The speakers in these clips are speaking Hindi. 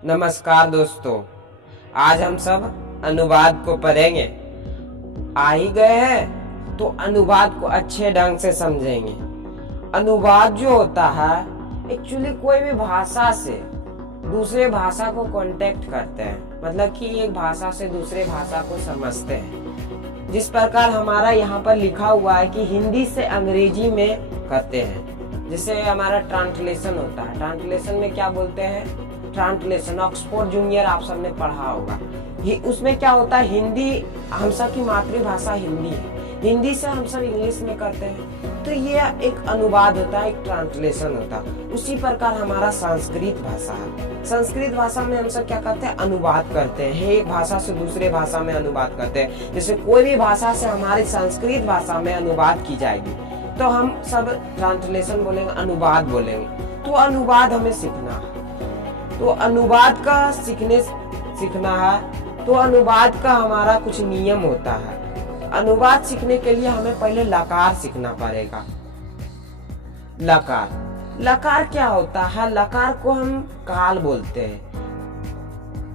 नमस्कार दोस्तों, आज हम सब अनुवाद को पढ़ेंगे। आ ही गए हैं तो अनुवाद को अच्छे ढंग से समझेंगे। अनुवाद जो होता है एक्चुअली कोई भी भाषा से दूसरे भाषा को कांटेक्ट करते हैं, मतलब कि एक भाषा से दूसरे भाषा को समझते हैं। जिस प्रकार हमारा यहाँ पर लिखा हुआ है कि हिंदी से अंग्रेजी में करते हैं, जैसे हमारा ट्रांसलेशन होता है। ट्रांसलेशन में क्या बोलते हैं? ट्रांसलेशन ऑक्सफोर्ड जूनियर आप सबने पढ़ा होगा। उसमें क्या होता है, हिंदी हम सब की मातृभाषा हिंदी है, हिंदी से हम सब इंग्लिश में करते हैं, तो ये एक अनुवाद होता है, एक ट्रांसलेशन होता है। उसी प्रकार हमारा संस्कृत भाषा है। संस्कृत भाषा में हम सब क्या करते हैं? अनुवाद करते हैं, एक भाषा से दूसरे भाषा में अनुवाद करते हैं। जैसे कोई भी भाषा से हमारी संस्कृत भाषा में अनुवाद की जाएगी तो हम सब ट्रांसलेशन बोलेंगे, अनुवाद बोलेंगे। तो अनुवाद हमें सीखना है, तो अनुवाद का सीखना है, तो अनुवाद का हमारा कुछ नियम होता है। अनुवाद सीखने के लिए हमें पहले लकार सीखना पड़ेगा। लकार क्या होता है? लकार को हम काल बोलते हैं।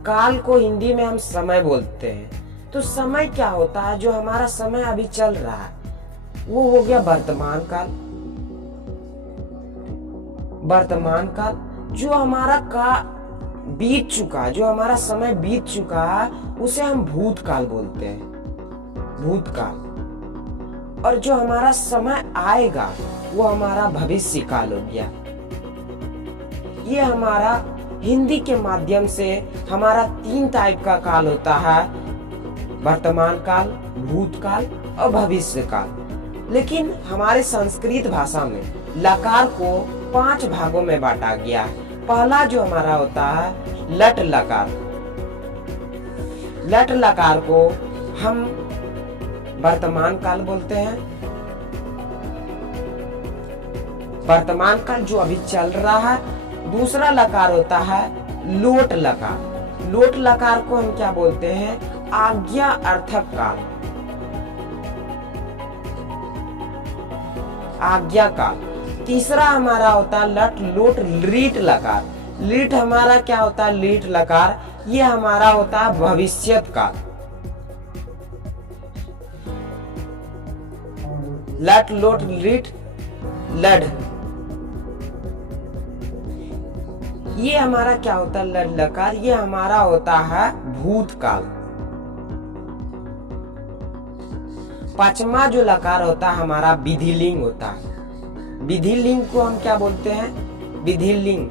काल को हिंदी में हम समय बोलते हैं। तो समय क्या होता है? जो हमारा समय अभी चल रहा है वो हो गया वर्तमान काल। वर्तमान काल जो हमारा बीत चुका, जो हमारा समय बीत चुका है उसे हम भूतकाल बोलते हैं, भूतकाल। और जो हमारा समय आएगा वो हमारा भविष्य काल हो गया। ये हमारा हिंदी के माध्यम से हमारा 3 टाइप का काल होता है, वर्तमान काल, भूतकाल और भविष्य काल। लेकिन हमारे संस्कृत भाषा में लकार को 5 भागों में बांटा गया है। पहला जो हमारा होता है लट लकार। लट लकार को हम वर्तमान काल बोलते हैं। वर्तमान काल जो अभी चल रहा है। दूसरा लकार होता है लोट लकार। लोट लकार को हम क्या बोलते हैं? आज्ञा अर्थक काल, आज्ञा काल। तीसरा हमारा होता है लट लोट लीट लकार। लीट हमारा क्या होता है? लीट लकार, ये हमारा होता है भविष्यत काल। लट लोट लीट लड, ये हमारा क्या होता है? लड लकार, ये हमारा होता है भूतकाल। पांचवा जो लकार होता है हमारा विधिलिंग होता है। विधिलिंग को हम क्या बोलते हैं? विधिलिंग,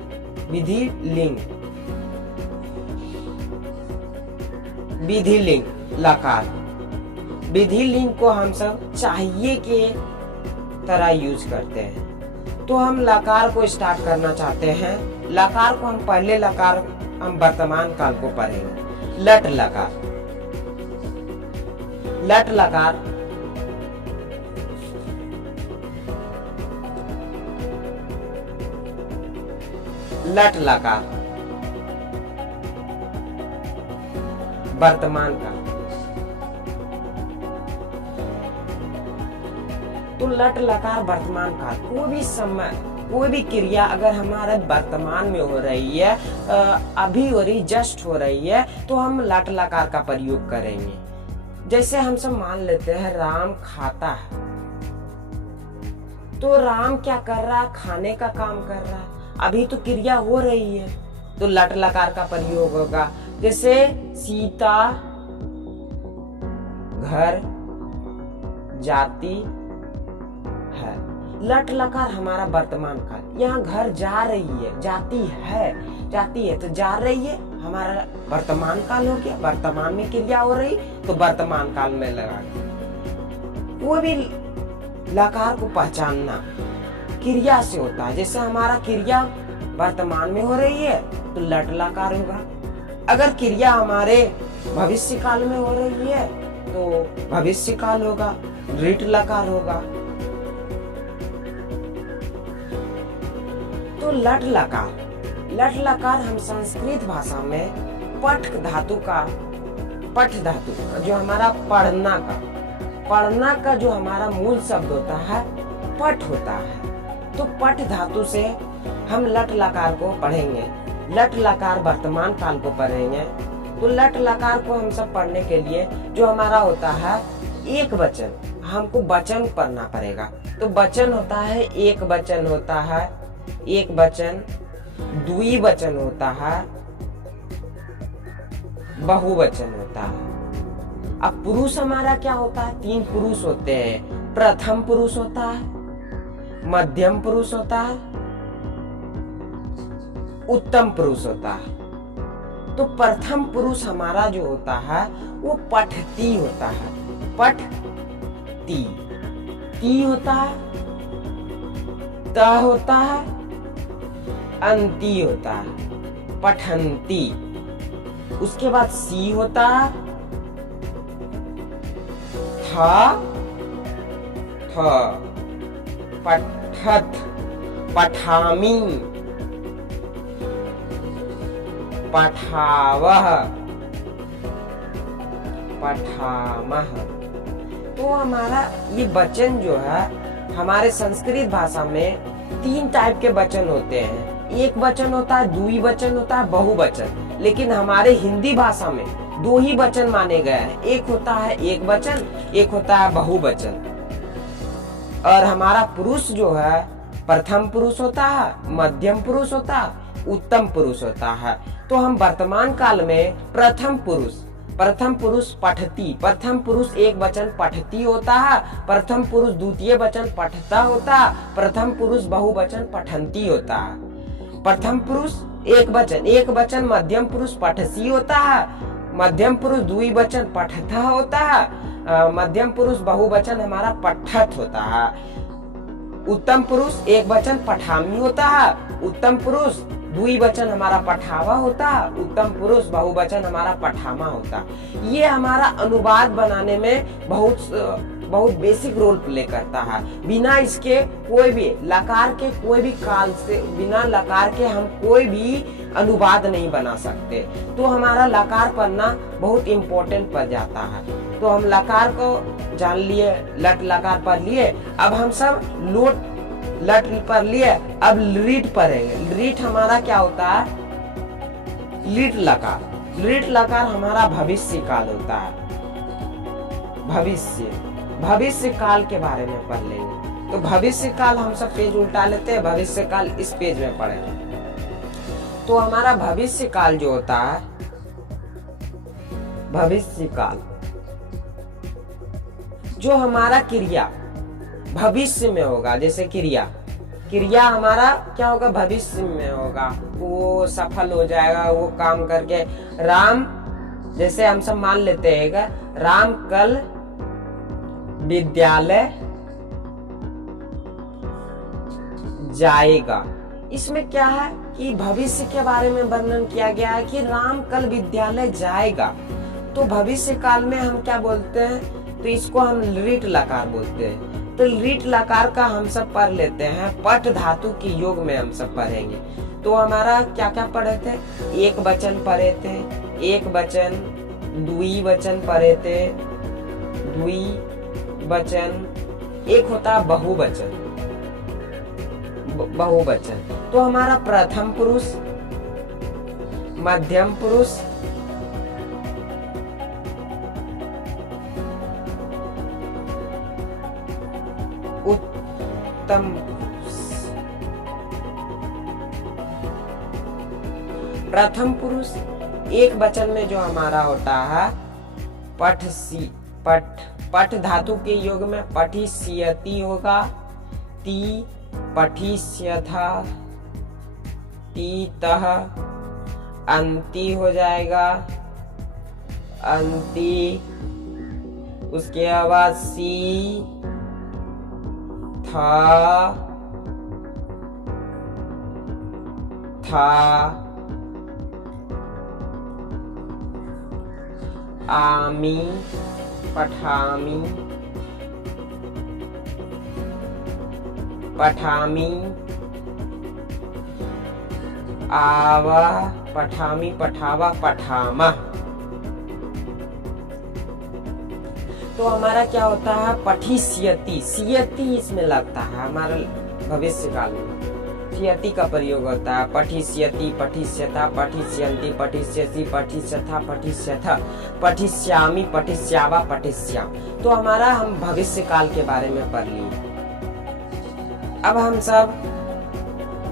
विधिलिंग, विधिलिंग लकार। विधिलिंग को हम सब चाहिए के तरह यूज करते हैं। तो हम लकार को स्टार्ट करना चाहते हैं। लकार को हम पहले लकार हम वर्तमान काल को पढ़ेंगे। लट लकार। लट लकार लट लकार वर्तमान काल। तो लट लकार वर्तमान काल, कोई भी समय, कोई भी क्रिया अगर हमारे वर्तमान में हो रही है, अभी हो रही, जस्ट हो रही है, तो हम लट लकार का प्रयोग करेंगे। जैसे हम सब मान लेते हैं राम खाता है, तो राम क्या कर रहा है? खाने का काम कर रहा है, अभी तो क्रिया हो रही है, तो लट लकार का प्रयोग होगा। जैसे सीता घर जाती है, लट लकार हमारा वर्तमान काल। यहाँ घर जा रही है, जाती है तो जा रही है, हमारा वर्तमान काल हो गया। वर्तमान में क्रिया हो रही तो वर्तमान काल में लगा। कोई भी लकार को पहचानना क्रिया से होता है। जैसे हमारा क्रिया वर्तमान में हो रही है तो लट लकार होगा। अगर क्रिया हमारे भविष्य काल में हो रही है तो भविष्य काल होगा, लीट लकार होगा। तो लट लकार हम संस्कृत भाषा में पठ धातु जो हमारा पढ़ना का जो हमारा मूल शब्द होता है पठ होता है। तो पठ धातु से हम लट लकार को पढ़ेंगे। लट लकार वर्तमान काल को पढ़ेंगे। तो लट लकार को हम सब पढ़ने के लिए जो हमारा होता है एक वचन, हमको वचन पढ़ना पड़ेगा। तो वचन होता है, एक वचन होता है, एक वचन, द्विवचन होता है, बहुवचन होता है। अब पुरुष हमारा क्या होता है, तीन पुरुष होते हैं। प्रथम पुरुष होता है, मध्यम पुरुष होता है, उत्तम पुरुष होता है। तो प्रथम पुरुष हमारा जो होता है वो पठती होता है, पठती, ती होता है, त होता है, अंती होता है, पठंती। उसके बाद सी होता है, था, थ, पठत, पठामी, पठावह, पठामह। तो हमारा ये वचन जो है हमारे संस्कृत भाषा में तीन टाइप के वचन होते हैं। एक वचन होता है, द्विवचन होता है, बहुवचन। लेकिन हमारे हिंदी भाषा में दो ही वचन माने गए हैं। एक होता है एक वचन, एक होता है बहुवचन। और हमारा पुरुष जो है प्रथम पुरुष होता है, मध्यम पुरुष होता है, उत्तम पुरुष होता है। तो हम वर्तमान काल में प्रथम पुरुष पठती, प्रथम पुरुष एक वचन पठती होता है, प्रथम पुरुष द्वितीय वचन पठता होता है, प्रथम पुरुष बहुवचन पठंती होता है। प्रथम पुरुष एक वचन मध्यम पुरुष पठसी होता है, मध्यम पुरुष द्विवचन पठता होता है, मध्यम पुरुष बहुवचन हमारा पठत होता है। उत्तम पुरुष एक वचन पठामी होता है, उत्तम पुरुष द्विवचन हमारा पठावा होता है, उत्तम पुरुष बहुवचन हमारा पठामा होता। ये हमारा अनुवाद बनाने में बहुत बेसिक रोल प्ले करता है। बिना इसके कोई भी लकार के कोई भी काल से, बिना लकार के हम कोई भी अनुवाद नहीं बना सकते। तो हमारा लकार पढ़ना बहुत इम्पोर्टेंट पड़ जाता है। तो हम लकार को जान लिए, लट लकार पढ़ लिए। अब हम सब लोट लट पढ़ लिए, अब रीट पढ़ेंगे। रीट हमारा क्या होता है, लीट लकार। लीट लकार हमारा भविष्य काल होता है। भविष्य काल के बारे में पढ़ लेंगे। तो भविष्य काल हम सब पेज उल्टा लेते हैं, भविष्य काल इस पेज में पढ़ेंगे। तो हमारा भविष्य काल जो होता है, भविष्य काल जो हमारा क्रिया भविष्य में होगा, जैसे क्रिया हमारा क्या होगा, भविष्य में होगा, वो सफल हो जाएगा वो काम करके। राम, जैसे हम सब मान लेते हैं, राम कल विद्यालय जाएगा। इसमें क्या है कि भविष्य के बारे में वर्णन किया गया है कि राम कल विद्यालय जाएगा। तो भविष्य काल में हम क्या बोलते हैं, तो इसको हम लीट लकार बोलते हैं। तो लीट लकार का हम सब पढ़ लेते हैं। पट धातु के योग में हम सब पढ़ेंगे। तो हमारा क्या क्या पढ़े थे, एक वचन पढ़े थे, एक वचन, द्विवचन पढ़े थे, द्विवचन, एक होता बहुवचन, बहुवचन। तो हमारा प्रथम पुरुष, मध्यम पुरुष, उत्तम, प्रथम पुरुष एक वचन में जो हमारा होता है पठ धातु के योग में पठिष्यति होगा, ती पठिष्यथा, तीतः अंति हो जाएगा, अंति। उसके बाद सी, था, आमी, पठामी, पठामी, आवा, पठामी, पठावा, पठामा। तो हमारा क्या होता है, पठिष्यति, सियति इसमें लगता है हमारा भविष्य काल में। पठियति का प्रयोग होता है। पठिष्यति, पठिष्यता, पठिष्यन्ति, पठिष्यसि, पठिष्यथा, पठिष्यथ, पठिष्यामि, पठिष्यावा, पठिष्याम। तो हमारा हम भविष्य काल के बारे में पढ़ लिए। अब हम सब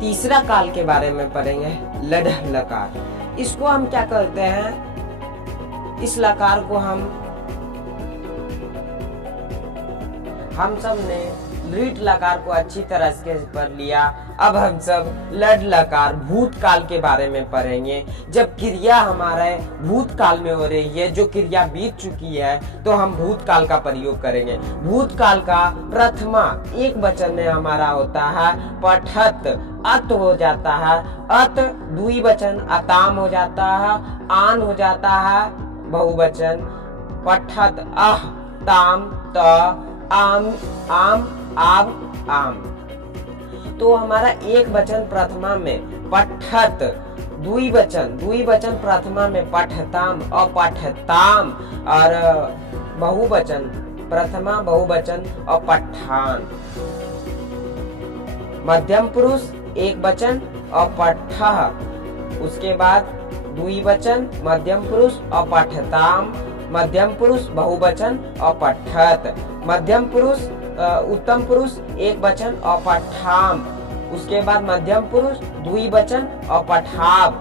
तीसरा काल के बारे में पढ़ेंगे, लड लकार। इसको हम क्या करते हैं, इस लकार को हम सब ने लीट लकार को अच्छी तरह से पढ़ लिया। अब हम सब लड लकार भूतकाल के बारे में पढ़ेंगे। जब क्रिया हमारे भूतकाल में हो रही है, जो क्रिया बीत चुकी है, तो हम भूतकाल का प्रयोग करेंगे। भूतकाल का प्रथमा एक वचन में हमारा होता है पठत, अत हो जाता है, अत द्विवचन अताम हो जाता है, आन हो जाता है बहुवचन, पठत अह, ताम, त, आम, आम, आब, आम। तो हमारा एक वचन प्रथमा में पठत, द्विवचन प्रथमा में पठताम, अपठताम, और बहुवचन प्रथमा बहुवचन अपठान। मध्यम पुरुष एक वचन अपठः, उसके बाद द्विवचन मध्यम पुरुष अपठताम, मध्यम पुरुष बहुवचन अपठत, मध्यम पुरुष उत्तम पुरुष एक वचन अपठाम, उसके बाद मध्यम पुरुष द्विवचन अपठाव,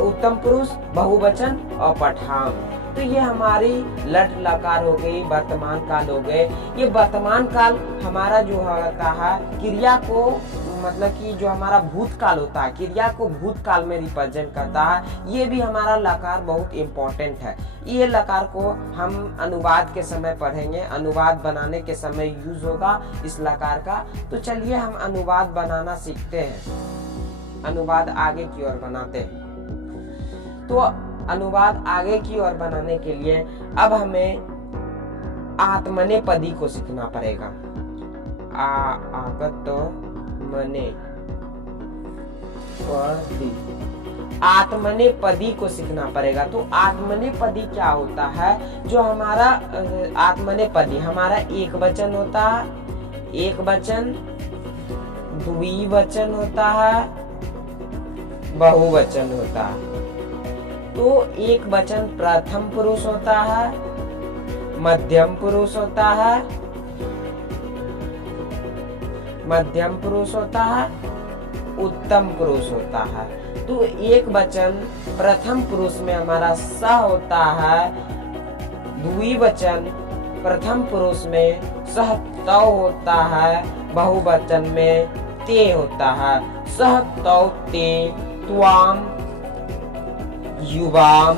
उत्तम पुरुष बहुवचन अपठाम। तो ये हमारी लट लकार हो गई, वर्तमान काल हो गए। ये वर्तमान काल हमारा जो होता है क्रिया को, मतलब कि जो हमारा भूतकाल होता है क्रिया को भूतकाल में रिप्रेजेंट करता है। ये भी हमारा लकार बहुत इम्पोर्टेंट है। ये लकार को हम अनुवाद के समय पढ़ेंगे, अनुवाद बनाने के समय यूज होगा इस लकार का। तो चलिए हम अनुवाद बनाना सीखते हैं, अनुवाद आगे की ओर बनाते हैं। तो अनुवाद आगे की ओर बनाने के लिए अब हमें आत्मनेपदी को सीखना पड़ेगा। आत्मनेपदी, आत्मनेपदी को सीखना पड़ेगा। तो आत्मनेपदी क्या होता है, जो हमारा आत्मनेपदी हमारा एक वचन होता है, एक वचन, द्विवचन होता है, बहुवचन होता है। तो एक वचन प्रथम पुरुष होता है, मध्यम पुरुष होता है, मध्यम पुरुष होता है, उत्तम पुरुष होता है। तो एक वचन प्रथम पुरुष में हमारा स होता है, द्विवचन प्रथम पुरुष में सह तौ होता है, बहुवचन में ते होता है। सह तौ ते त्वाम युवाम,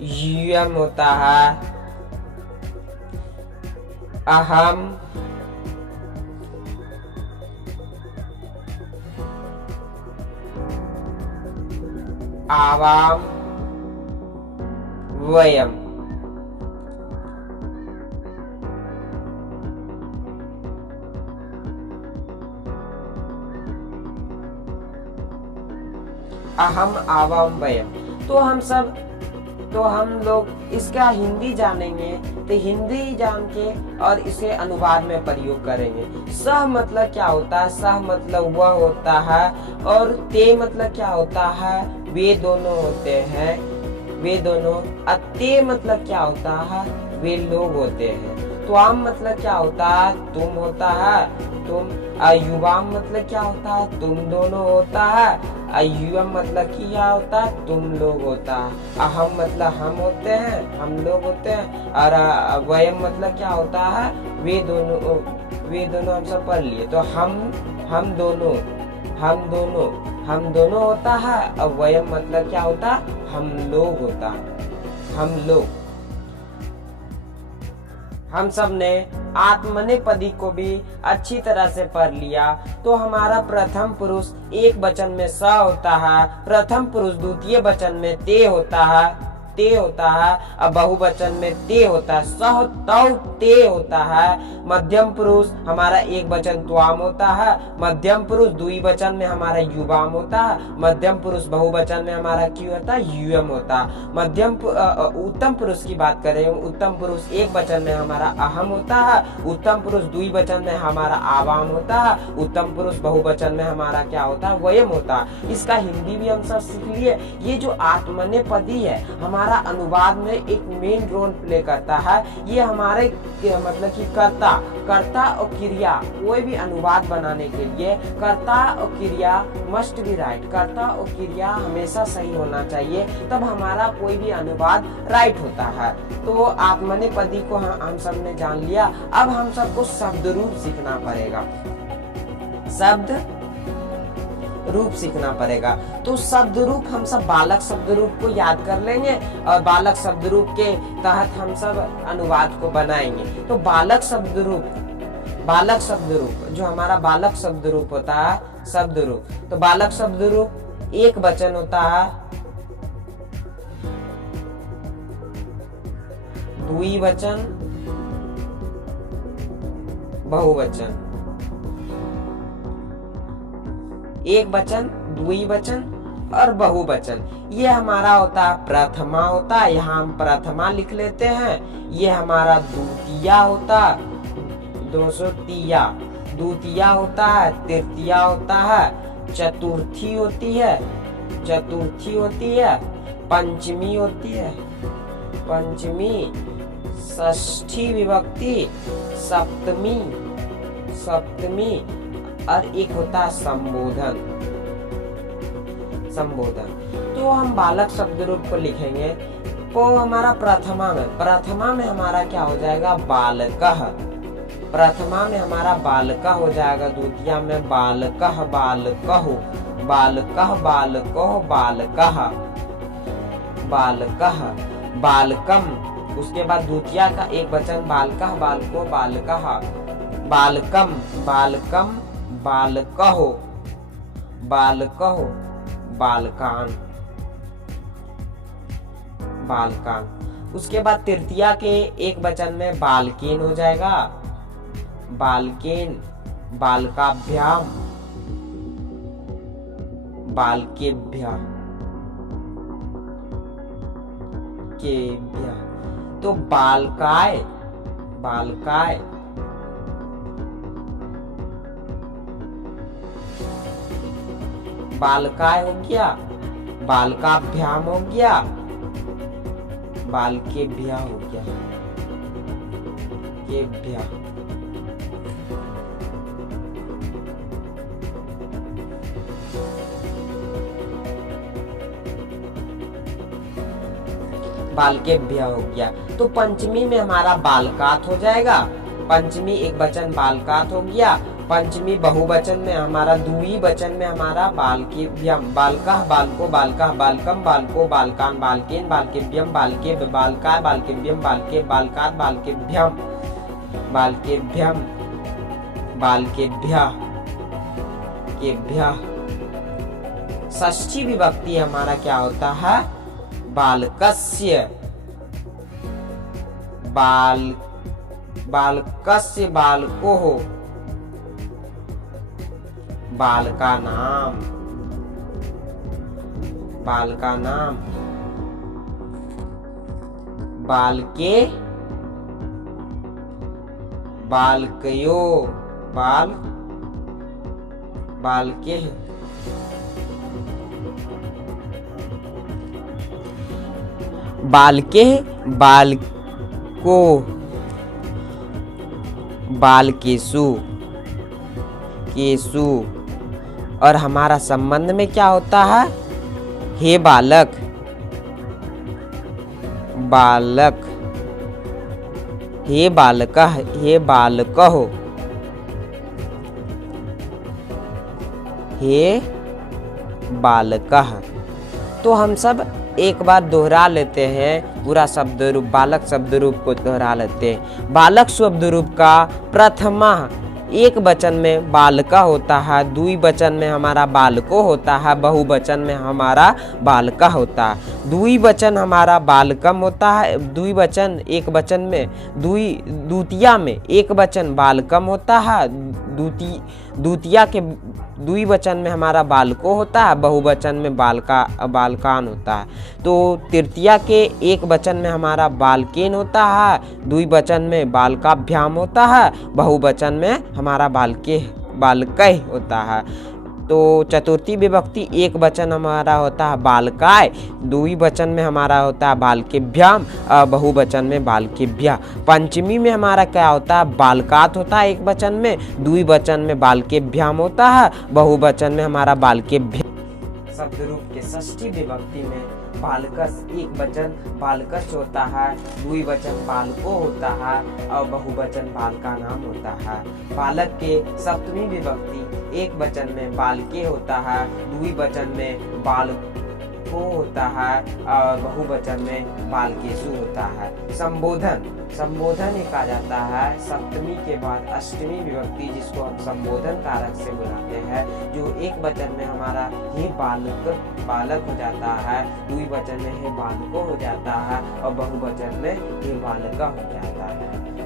यूयम होता है, अहम, आवाम, वयम। अहम, आवाम, वयम। तो हम लोग इसका हिंदी जानेंगे, तो हिंदी जान के और इसे अनुवाद में प्रयोग करेंगे। सह मतलब क्या होता है, सह मतलब वह होता है, और ते मतलब क्या होता है, वे दोनों होते हैं, वे दोनों। ते मतलब क्या होता है, वे लोग होते हैं। त्वाम मतलब क्या होता है, तुम होता है, तुम। युवाम मतलब क्या होता है, तुम दोनों होता है। युवम मतलब क्या होता है, तुम लोग होता है। अहम मतलब हम होते हैं, हम लोग होते हैं। और वयम मतलब क्या होता है, वे दोनों हम सब पढ़ लिए। तो हम दोनों होता है। और वयम मतलब क्या होता है, हम लोग होता है, हम लोग। हम सब ने आत्मनेपदी को भी अच्छी तरह से पढ़ लिया। तो हमारा प्रथम पुरुष एक वचन में स होता है, प्रथम पुरुष द्वितीय वचन में ते होता है, ते होता है, अब बहुवचन में ते होता है, सह तौ ते होता है। मध्यम पुरुष हमारा एक वचन त्वाम होता है, मध्यम पुरुष द्विवचन में हमारा युवाम होता है, मध्यम पुरुष बहुवचन में हमारा क्यों होता है, यूयम होता है। उत्तम पुरुष की बात करें, उत्तम पुरुष एक वचन में हमारा अहम होता है, उत्तम पुरुष द्विवचन में हमारा आवाम होता है, उत्तम पुरुष बहुवचन में हमारा क्या होता है, वयम होता है। इसका हिंदी भी हम सब सीख लिए। ये जो आत्मनेपदी है हमारा अनुवाद में एक मेन रोल प्ले करता है। ये हमारे मतलब कि कर्ता और क्रिया, कोई भी अनुवाद बनाने के लिए कर्ता और क्रिया मस्ट बी राइट, कर्ता और क्रिया हमेशा सही होना चाहिए, तब हमारा कोई भी अनुवाद राइट होता है। तो आत्मनेपदी को हम सब ने जान लिया। अब हम सबको शब्द रूप सीखना पड़ेगा, शब्द रूप सीखना पड़ेगा। तो शब्द रूप हम सब बालक शब्द रूप को याद कर लेंगे और बालक शब्द रूप के तहत हम सब अनुवाद को बनाएंगे। तो बालक शब्द रूप जो हमारा बालक शब्द रूप होता है, शब्द रूप, तो बालक शब्द रूप एक वचन होता है, द्विवचन, बहुवचन, एक वचन, द्विवचन और बहुवचन। ये हमारा होता है प्रथमा होता है, यहाँ हम प्रथमा लिख लेते हैं। ये हमारा द्वितीया होता है, द्वितीया होता है, तृतीया होता है, चतुर्थी होती है, पंचमी होती है, षष्ठी विभक्ति, सप्तमी और एक होता है संबोधन। तो हम बालक शब्द रूप को लिखेंगे। तो हमारा प्रथमा में हमारा क्या हो जाएगा, बालकः, प्रथमा में हमारा बालकः हो जाएगा, द्वितीया में बालकः, बालकः, बालकम, उसके बाद द्वितीया का एक वचन बालकः, बालको, बालकः, बालकम, बालकहो, बालकान। उसके बाद तृतीया के एक वचन में बालकेन हो जाएगा, बालकेन, बालकाभ्याम, बालकेभ्य, तो बालकाय, बालकाय हो गया, बालकाभ्याम हो गया, बालकेभ्य हो गया, केभ्य। बालकेभ्य हो गया। तो पंचमी में हमारा बालकात हो जाएगा, पंचमी एक वचन बालकात हो गया। पंचमी बहुवचन में हमारा, द्विवचन में हमारा बालकेभ्यम, बालकः, बालको, बालकः, बालकम, बालको, बालकान, बालकेन, बालकेभ्यम, बालकेभ, बालकाय, बालकेभ्यम, बालके, बालकात, बालकेभ्यम, बालकेभ्यः, केभ्यः। षष्ठी विभक्ति हमारा क्या होता है, बालकस्य, बालकस्य, बालकोः, बालका नाम, बालके, बालकयो, बालके, बालके, बालको, बालकेशु, केशु। और हमारा संबंध में क्या होता है, हे बालक, बालक, हे बालकः, हे बालकहो, हे बालकः। तो हम सब एक बार दोहरा लेते हैं पूरा शब्द रूप, बालक शब्द रूप को दोहरा लेते हैं। बालक शब्द रूप का प्रथमा एक वचन में बालका होता है, द्विवचन में हमारा बालको होता है, बहुवचन में हमारा बालका होता है। द्विवचन हमारा बालकम होता है, द्विवचन एक वचन में द्वितीया में एक वचन बालकम होता है, द्वितीया के द्विवचन में हमारा बालको होता है, बहुवचन में बालकान होता है। तो तृतीया के एक वचन में हमारा बालकेन होता है, द्विवचन में बालकाभ्याम होता है, बहुवचन में हमारा बालकै होता है। तो चतुर्थी विभक्ति एक वचन हमारा होता है बालकाय, द्विवचन में हमारा होता है बालकेभ्याम, बहुवचन में बालकेभ्या। पंचमी में हमारा क्या होता है बालकात होता है एक वचन में, द्विवचन में बालकेभ्याम होता है, बहुवचन में हमारा बालकेभ्या। शब्द रूप के षष्ठी विभक्ति में बालकस एक वचन बालकस होता है, द्विवचन बालको होता है और बहुवचन बालका नाम होता है। बालक के सप्तमी विभक्ति एक वचन में बालके होता है, द्विवचन में बालको होता है और बहुवचन में बालकेशु होता है। संबोधन एक आ जाता है सप्तमी के बाद अष्टमी विभक्ति, जिसको हम संबोधन कारक से बुलाते हैं, जो एक वचन में हमारा हे बालक हो जाता है, द्विवचन में हे बालको हो जाता है और बहुवचन में हे बालका हो जाता है।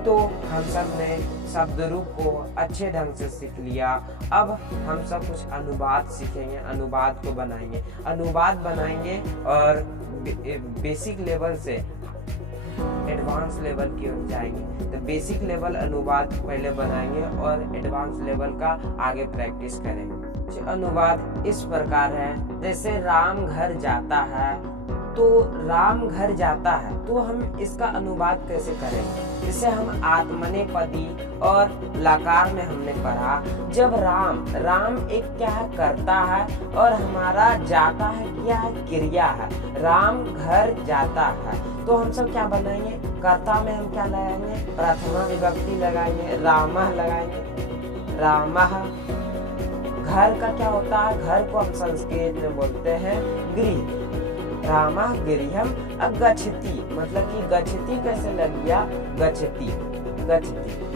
तो हम सब ने शब्द रूप को अच्छे ढंग से सीख लिया। अब हम सब कुछ अनुवाद सीखेंगे, अनुवाद को बनाएंगे, अनुवाद बनाएंगे और बेसिक लेवल से एडवांस लेवल की ओर जाएंगे। तो बेसिक लेवल अनुवाद पहले बनाएंगे और एडवांस लेवल का आगे प्रैक्टिस करेंगे। अनुवाद इस प्रकार है, जैसे राम घर जाता है, तो राम घर जाता है, तो हम इसका अनुवाद कैसे करेंगे? जिसे हम आत्मनेपदी और लकार में हमने पढ़ा, जब राम एक क्या है करता है और हमारा जाता है क्या है क्रिया है। राम घर जाता है, तो हम सब क्या बनाएंगे? कर्ता में हम क्या लगाएंगे? प्रथमा विभक्ति लगाएंगे, रामः लगाएंगे, रामः। घर का क्या होता है? घर को हम संस्कृत में बोलते हैं गृह। रामः गृहम अगच्छति, मतलब कि गच्छति कैसे लग गया? गच्छति।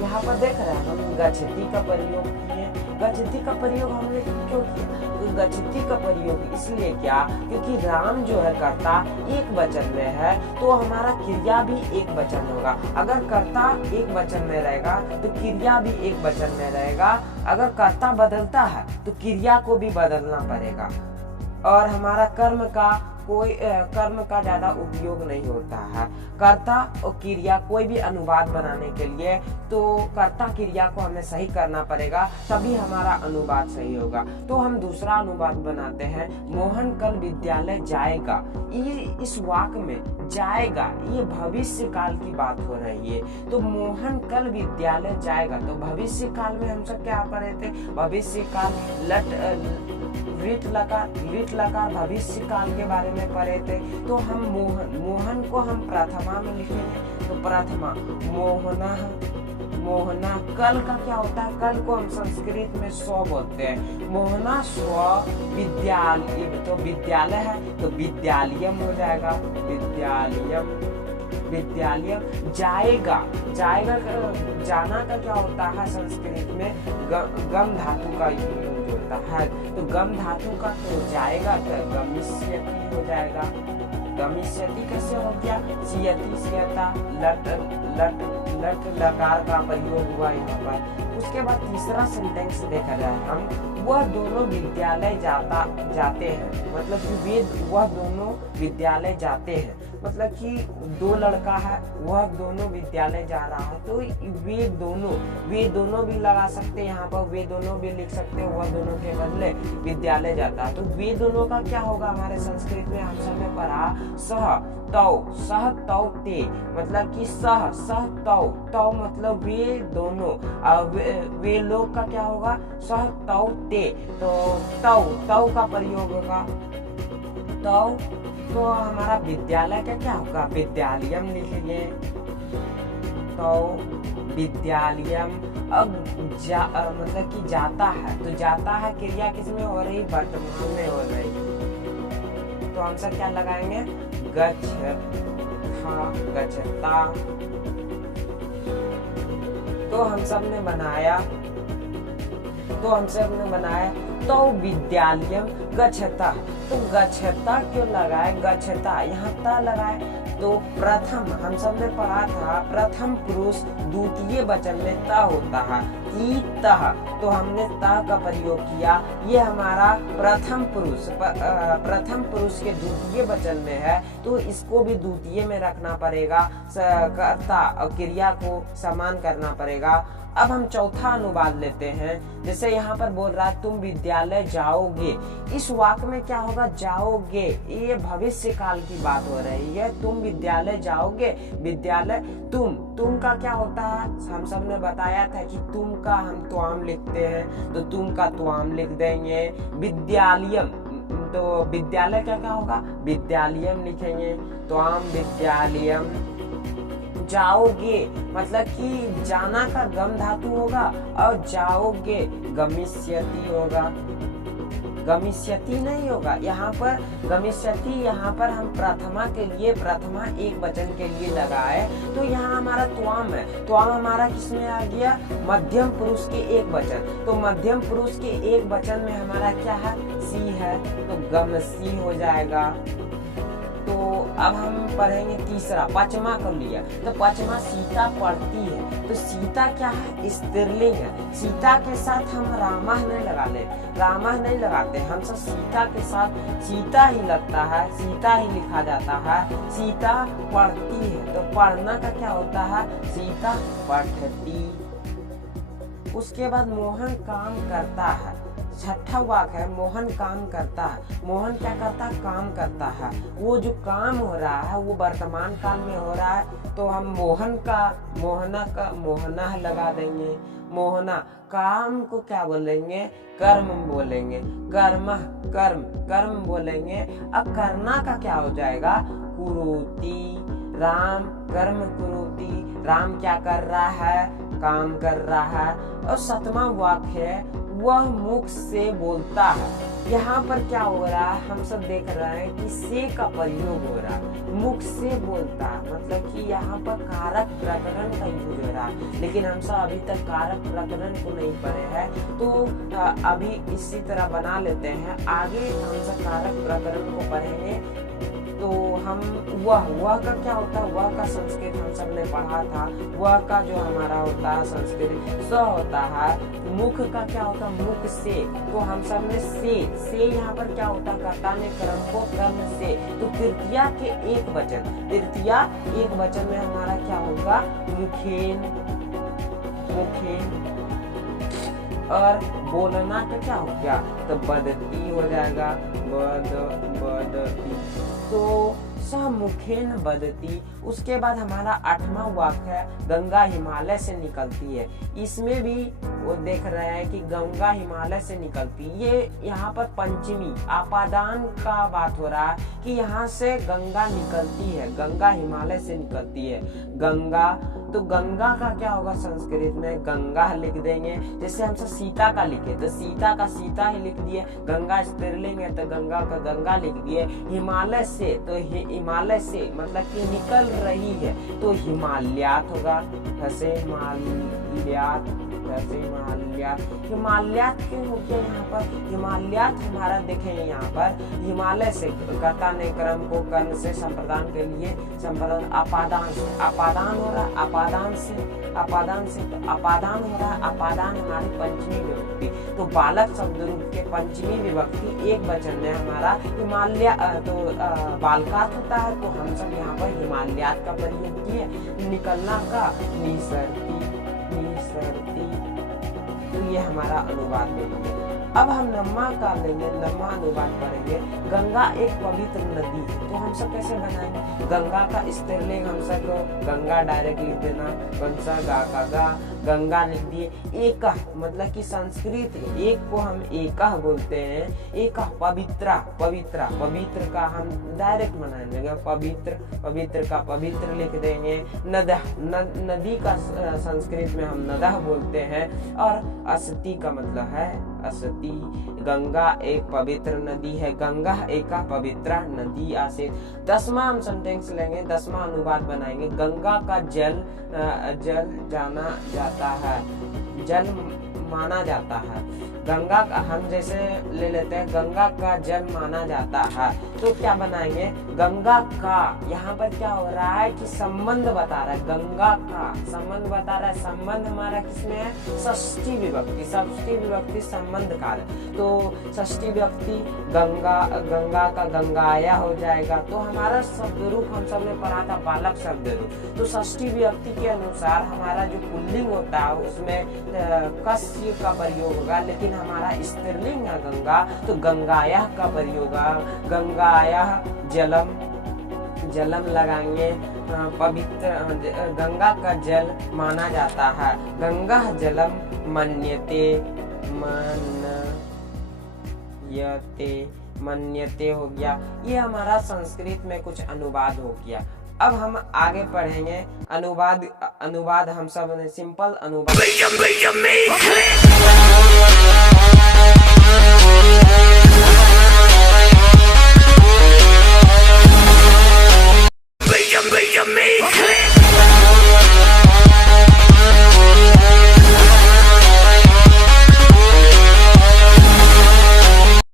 यहाँ पर देख रहे हैं हम गच्छति का प्रयोग किए। गच्छति का प्रयोग हमने क्यों किया? गच्छति का प्रयोग इसलिए किया क्योंकि राम जो है कर्ता एक वचन में है, तो हमारा क्रिया भी एक वचन होगा। अगर कर्ता एक वचन में रहेगा तो क्रिया भी एक वचन में रहेगा। अगर कर्ता बदलता है तो क्रिया को भी बदलना पड़ेगा और हमारा कर्म का ज्यादा उपयोग नहीं होता है। कर्ता और क्रिया कोई भी अनुवाद बनाने के लिए तो कर्ता क्रिया को हमें सही करना पड़ेगा, तभी हमारा अनुवाद सही होगा। तो हम दूसरा अनुवाद बनाते हैं, मोहन कल विद्यालय जाएगा। ये इस वाक्य में जाएगा, ये भविष्य काल की बात हो रही है। तो मोहन कल विद्यालय जाएगा, तो भविष्य काल में हम सब क्या पढ़े थे? भविष्य काल लिट लकार भविष्य काल के बारे में पढ़े थे। तो हम मोहन को हम प्रथमा में लिखेंगे, तो प्रथमा मोहना। कल का क्या होता है? कल को हम संस्कृत में स्व बोलते हैं। मोहना स्व विद्यालय, तो विद्यालय है तो विद्यालयम हो जाएगा, विद्यालयम। जाएगा जाना का क्या होता है? संस्कृत में गम धातु का यूज होता है, तो गम धातु का तो जाएगा तो गमिष्यति हो जाएगा। गमिष्यति कैसे हो गया? सियति सियता, लट लकार का प्रयोग हुआ यहाँ पर। उसके बाद तीसरा सेंटेंस देखा जाए हम, वह दोनों विद्यालय जाते हैं, मतलब कि वह दोनों विद्यालय जाते हैं, मतलब कि दो लड़का है, वह दोनों विद्यालय जा रहा है, तो वे दोनों भी लगा सकते हैं यहाँ पर, वे दोनों भी लिख सकते हैं, वह दोनों के बदले विद्यालय जाता है। तो वे दोनों का क्या होगा? हमारे संस्कृत में हम सब ने पढ़ा सह तौ ते, मतलब कि सह तौ मतलब वे दोनों, वे लोग का क्या होगा? सह तौ ते, तो तौ का प्रयोग होगा। तो हमारा विद्यालय का क्या होगा? विद्यालयम लिखेंगे, तो विद्यालयम। अब मतलब कि जाता है, तो जाता है क्रिया किसमें हो रही? वर्तमान में हो रही, तो हम सब क्या लगाएंगे? गच्छता। तो हम सब ने बनाया तो हमसे हमने बनाया तो विद्यालयम गच्छता। तो गच्छता क्यों लगाए, गच्छता यहाँ ता लगाए। तो प्रथम हम सब ने पढ़ा था प्रथम पुरुष द्वितीय वचन में त होता है, तः। तो हमने त का प्रयोग किया, ये हमारा प्रथम पुरुष के द्वितीय वचन में है, तो इसको भी द्वितीय में रखना पड़ेगा, कर्ता और क्रिया को समान करना पड़ेगा। अब हम चौथा अनुवाद लेते हैं। जैसे यहाँ पर बोल रहा है तुम विद्यालय जाओगे, इस वाक्य में क्या होगा, जाओगे, ये भविष्य काल की बात हो रही है। तुम विद्यालय जाओगे, विद्यालय तुम का क्या होता है, हम सब ने बताया था कि तुम का हम त्वाम लिखते हैं, तो तुम का त्वाम लिख देंगे। विद्यालयम, तो विद्यालय का क्या होगा, विद्यालयम लिखेंगे, त्वाम विद्यालयम। जाओगे मतलब कि जाना का गम धातु होगा, और जाओगे गमिष्यति होगा, गमिष्यति नहीं होगा यहाँ पर, गमिष्यति यहाँ पर हम प्रथमा के लिए, प्रथमा एक वचन के लिए लगाए, तो यहाँ हमारा त्वाम है। त्वाम हमारा किसमें आ गया, मध्यम पुरुष के एक वचन। तो मध्यम पुरुष के एक वचन में हमारा क्या है, सी है, तो गमसी हो जाएगा। तो अब हम पढ़ेंगे तीसरा, पचमा कर लिया, तो पचमा सीता पढ़ती है। तो सीता क्या है, स्त्रीलिंग है। सीता के साथ हम रामा नहीं लगा ले, रामा नहीं लगाते, हम सब सीता के साथ सीता ही लगता है, सीता ही लिखा जाता है। सीता पढ़ती है, तो पढ़ना का क्या होता है, सीता पठती। उसके बाद मोहन काम करता है, छठा वाक्य है मोहन काम करता है। मोहन क्या करता है, काम करता है। वो जो काम हो रहा है वो वर्तमान काल में हो रहा है, तो हम मोहन का मोहना लगा देंगे। मोहना, काम को क्या बोलेंगे, कर्म बोलेंगे, कर्म बोलेंगे। अब करना का क्या हो जाएगा, कुरुति। राम कर्म कुरुति, राम क्या कर रहा है, काम कर रहा है। और सातवां वाक्य है वह मुख से बोलता है। यहाँ पर क्या हो रहा है, हम सब देख रहे हैं कि से का प्रयोग हो रहा है, मुख से बोलता है, मतलब कि यहाँ पर कारक प्रकरण का यूज हो रहा है। लेकिन हम सब अभी तक कारक प्रकरण को नहीं पढ़े हैं, तो अभी इसी तरह बना लेते हैं। आगे हम सब कारक प्रकरण को पढ़ेंगे। तो हम वह का क्या होता है, वह का संस्कृत हम सब ने पढ़ा था। वह का जो हमारा होता है संस्कृत स होता है। मुख का क्या होता है, मुख से, तो हम सब ने से यहाँ पर क्या होता है, कर्ता ने कर्म को कर्म से। तो तृतीया के एक वचन, तृतीया एक वचन में हमारा क्या होगा, मुखेन। और बोलना का क्या हो गया, तो बदती हो जाएगा, बदती। तो मुखेन बदती। उसके बाद हमारा आठवां वाक्य है गंगा हिमालय से निकलती है। इसमें भी वो देख रहे हैं कि गंगा हिमालय से निकलती, ये यहाँ पर पंचमी आपादान का बात हो रहा है कि यहाँ से गंगा निकलती है, गंगा हिमालय से निकलती है। गंगा, तो गंगा का क्या होगा, संस्कृत में गंगा लिख देंगे। जैसे हम सब सीता का लिखे तो सीता का सीता ही लिख दिए, गंगा स्त्रीलिंग है तो गंगा का गंगा लिख दिए। हिमालय से, तो हिमालय से मतलब कि निकल रही है, तो हिमालयात होगा, ऐसे हिमालयात क्यों हो गया यहाँ पर, हिमालयात हमारा देखेंगे यहाँ पर हिमालय से, कर्ता ने कर्म को कर्म से संप्रदान के लिए संप्रदान, आपादान से, आपादान हो रहा है, आपादान से तो आपादान हो रहा है। आपादान हमारी पंचमी विभक्ति, तो बालक शब्द रूप के पंचमी विभक्ति एक वचन में हमारा हिमालय, तो बालकात होता है, तो हम सब यहाँ पर हिमालयात का प्रयोग किए। निकलना का निसरती, तो ये हमारा अनुवाद लेंगे। अब हम नम्मा का लेंगे, नम्मा अनुवाद करेंगे। गंगा एक पवित्र नदी है, तो हम सब कैसे बनाएंगे, गंगा का स्त्रीलिंग हम सब गंगा डायरेक्ट लिख देना, कंसा गा का गा, गंगा लिख दिए। एक मतलब कि संस्कृत एक को हम एक बोलते हैं, एक पवित्र का हम डायरेक्ट बनाएंगे, पवित्र का पवित्र लिख देंगे। नदी का संस्कृत में हम नदह बोलते हैं। और अस्ति का मतलब है अस्ति। गंगा एक पवित्र नदी है, गंगा एक पवित्र नदी आसित। 10वां हम सेंटेंस लेंगे, 10वां अनुवाद बनाएंगे। गंगा का जल जाना जाता है, जल माना जाता है। गंगा का हम जैसे ले लेते हैं, गंगा का जल माना जाता है, तो क्या बनाएंगे, गंगा का, यहाँ पर क्या हो रहा है कि संबंध बता रहा है, गंगा का संबंध बता रहा है। संबंध हमारा किसमें है, षष्ठी विभक्ति, षष्ठी विभक्ति संबंध काल। तो षष्ठी विभक्ति गंगा, गंगा का गंगाया हो जाएगा। तो हमारा शब्द रूप हम सब ने पढ़ा था बालक शब्द रूप। तो षष्ठी विभक्ति के अनुसार हमारा जो पुल्लिंग होता है उसमें कस्य का प्रयोग होगा, लेकिन हमारा स्त्रीलिंग है गंगा, तो गंगाया का प्रयोग है। गंगाया जलम, जलम लगाएंगे, पवित्र गंगा का जल माना जाता है। गंगा जलम मन्यते, मन्यते हो गया। ये हमारा संस्कृत में कुछ अनुवाद हो गया। अब हम आगे पढ़ेंगे अनुवाद। अनुवाद हम सब ने सिंपल अनुवाद